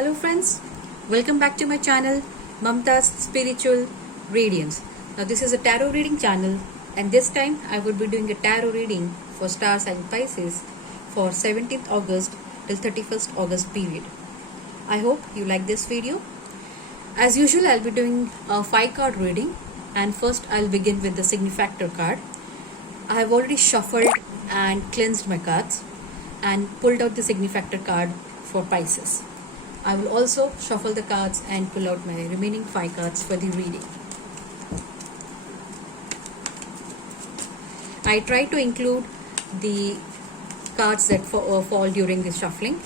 Hello friends, welcome back to my channel Mamta's Spiritual Radiance. Now this is a tarot reading channel and this time I would be doing a tarot reading for star sign Pisces for 17th August till 31st August period. I hope you like this video. As usual, I'll be doing a 5-card reading and first I'll begin with the Signifactor card. I have already shuffled and cleansed my cards and pulled out the Signifactor card for Pisces. I will also shuffle the cards and pull out my remaining 5 cards for the reading. I try to include the cards that fall during the shuffling.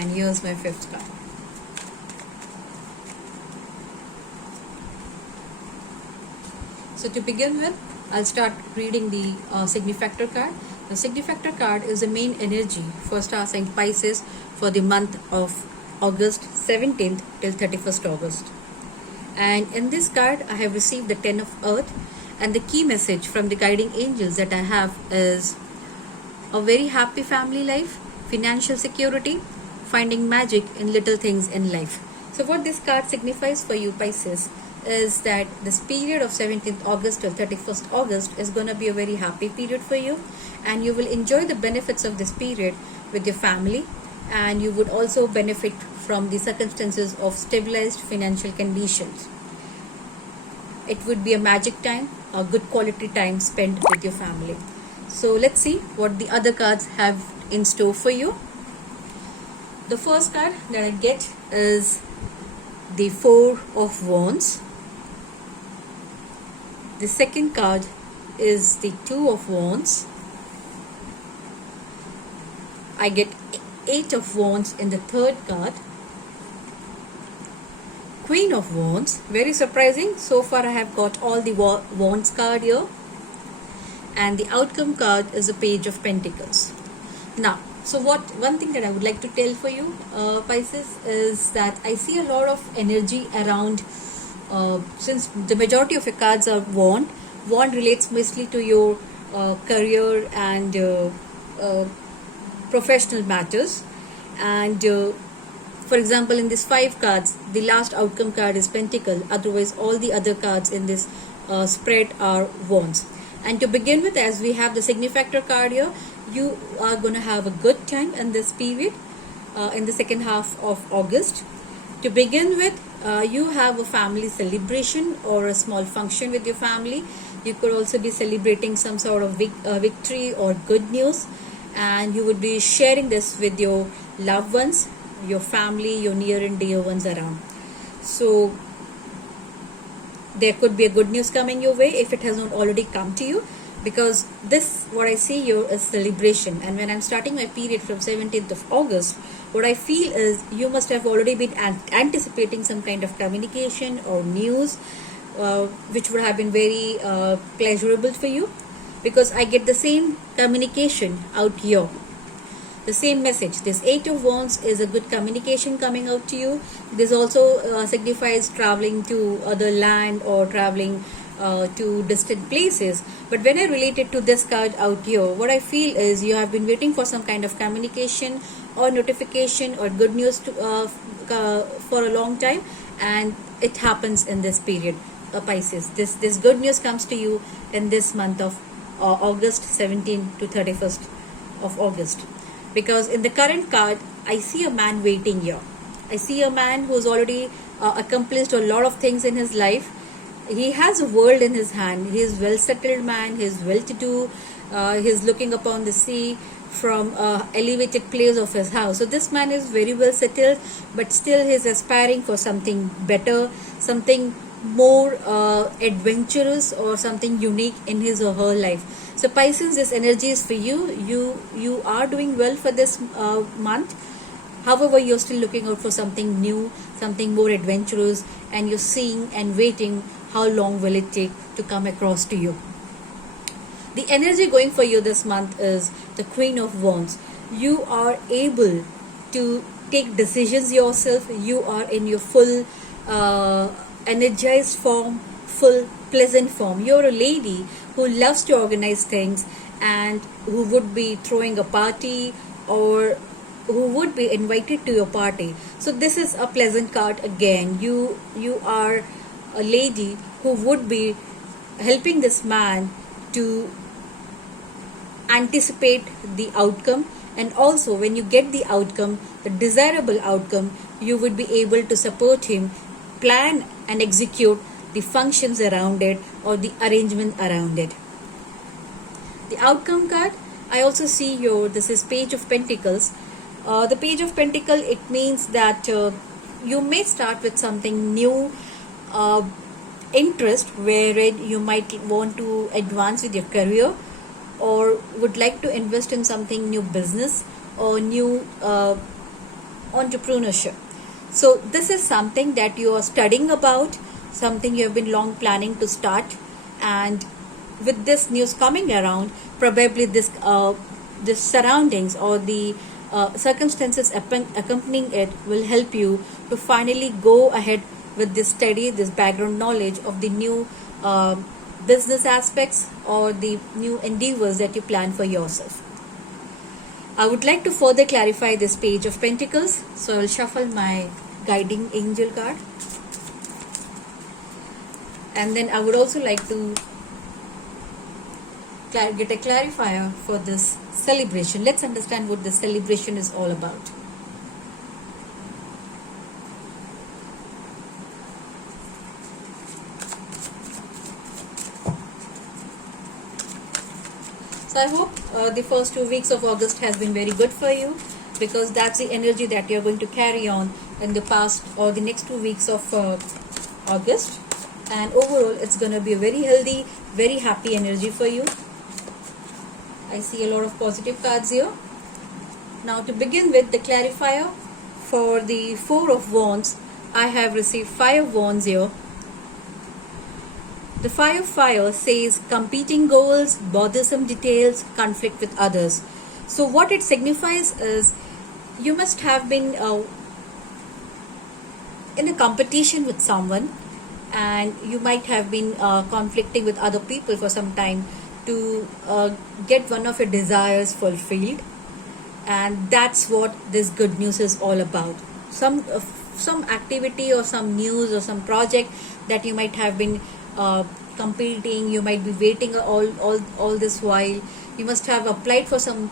And here's my 5th card. So to begin with, I'll start reading the Signifactor card. The Signifactor card is the main energy for star sign Pisces for the month of August 17th till 31st August. And in this card, I have received the 10 of Earth, and the key message from the guiding angels that I have is a very happy family life, financial security, finding magic in little things in life. So what this card signifies for you Pisces is that this period of 17th August till 31st August is going to be a very happy period for you, and you will enjoy the benefits of this period with your family, and you would also benefit from the circumstances of stabilized financial conditions. It would be a magic time, a good quality time spent with your family. So let's see what the other cards have in store for you. The first card that I get is the 4 of Wands. The second card is the 2 of Wands. I get 8 of Wands in the third card. Queen of Wands. Very surprising. So far I have got all the Wands card here. And the outcome card is a Page of Pentacles. Now, so one thing that I would like to tell for you, Pisces, is that I see a lot of energy around, since the majority of your cards are Wand. Wand relates mostly to your career and professional matters. And for example, in these 5 cards, the last outcome card is Pentacle. Otherwise, all the other cards in this spread are Wands. And to begin with, as we have the Signifactor card here, you are going to have a good time in this period, in the second half of August. To begin with, you have a family celebration or a small function with your family. You could also be celebrating some sort of victory or good news, and you would be sharing this with your loved ones, your family, your near and dear ones around. So there could be a good news coming your way if it has not already come to you, because this, what I see here, is celebration. And when I'm starting my period from 17th of August, what I feel is you must have already been anticipating some kind of communication or news which would have been very pleasurable for you, because I get the same communication out here. The same message. This 8 of Wands is a good communication coming out to you. This also signifies traveling to other land or traveling to distant places. But when I relate it to this card out here, what I feel is you have been waiting for some kind of communication or notification or good news for a long time, and it happens in this period, Pisces. This good news comes to you in this month of August 17 to 31st of August. Because in the current card, I see a man waiting here. I see a man who's already accomplished a lot of things in his life. He has a world in his hand. He is well-settled man. He is well-to-do. He is looking upon the sea from an elevated place of his house. So this man is very well settled, but still he is aspiring for something better, something more adventurous or something unique in his or her life. So Pisces, this energy is for you. You are doing well for this month. However, you're still looking out for something new, something more adventurous, and you're seeing and waiting how long will it take to come across to you. The energy going for you this month is the Queen of Wands. You are able to take decisions yourself. You are in your full energized form, full pleasant form. You're a lady who loves to organize things and who would be throwing a party or who would be invited to your party. So this is a pleasant card again. You are a lady who would be helping this man to anticipate the outcome, and also when you get the outcome, the desirable outcome, you would be able to support him, plan and execute the functions around it or the arrangement around it. The outcome card, I also see this is Page of Pentacles. The Page of Pentacle, it means that you may start with something new, interest wherein you might want to advance with your career or would like to invest in something new business or new entrepreneurship. So this is something that you are studying about, something you have been long planning to start, and with this news coming around, probably this surroundings or the circumstances accompanying it will help you to finally go ahead with this study, this background knowledge of the new business aspects or the new endeavors that you plan for yourself. I would like to further clarify this Page of Pentacles, so I will shuffle my guiding angel card, and then I would also like to get a clarifier for this celebration. Let's understand what this celebration is all about. So I hope the first 2 weeks of August has been very good for you, because that's the energy that you're going to carry on in the past or the next 2 weeks of August, and overall it's going to be a very healthy, very happy energy for you. I see a lot of positive cards here. Now to begin with the clarifier for the Four of Wands, I have received Five of Wands here. The Five of Fire says competing goals, bothersome details, conflict with others. So what it signifies is you must have been in a competition with someone, and you might have been conflicting with other people for some time to get one of your desires fulfilled, and that's what this good news is all about. Some activity or some news or some project that you might have been competing, you might be waiting all this while. You must have applied for some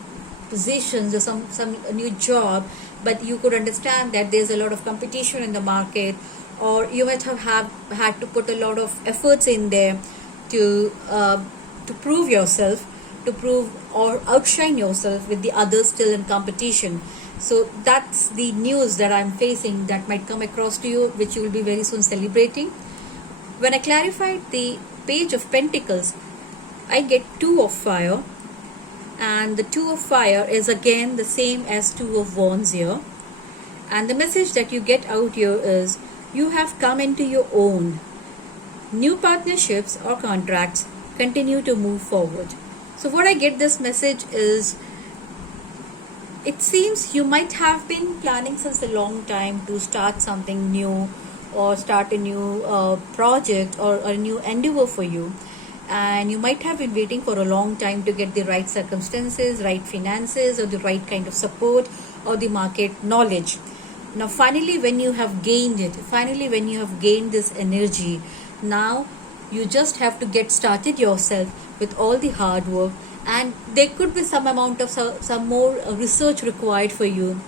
positions or some new job, but you could understand that there's a lot of competition in the market, or you might have had to put a lot of efforts in there to prove yourself, to prove or outshine yourself with the others still in competition. So that's the news that I'm facing that might come across to you, which you will be very soon celebrating. When I clarified the Page of Pentacles, I get Two of Fire, and the Two of Fire is again the same as Two of Wands here, and the message that you get out here is you have come into your own. New partnerships or contracts continue to move forward. So what I get this message is, it seems you might have been planning since a long time to start something new or start a new project or a new endeavor for you, and you might have been waiting for a long time to get the right circumstances, right finances, or the right kind of support or the market knowledge. Now finally when you have gained it, finally when you have gained this energy, now you just have to get started yourself with all the hard work, and there could be some amount of some more research required for you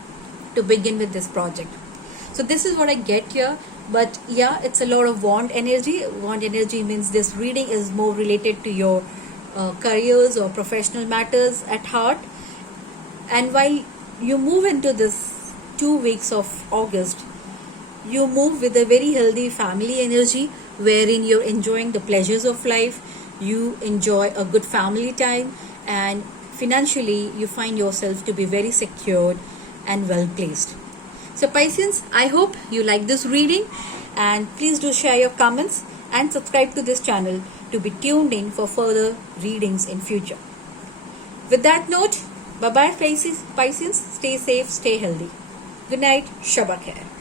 to begin with this project. So this is what I get here. But yeah, it's a lot of wand energy. Wand energy means this reading is more related to your careers or professional matters at heart. And while you move into this 2 weeks of August, you move with a very healthy family energy, wherein you're enjoying the pleasures of life. you enjoy a good family time, and financially you find yourself to be very secured and well placed. So Pisceans, I hope you like this reading, and please do share your comments and subscribe to this channel to be tuned in for further readings in future. With that note, bye bye Pisceans, stay safe, stay healthy. Good night, Shabba Khair.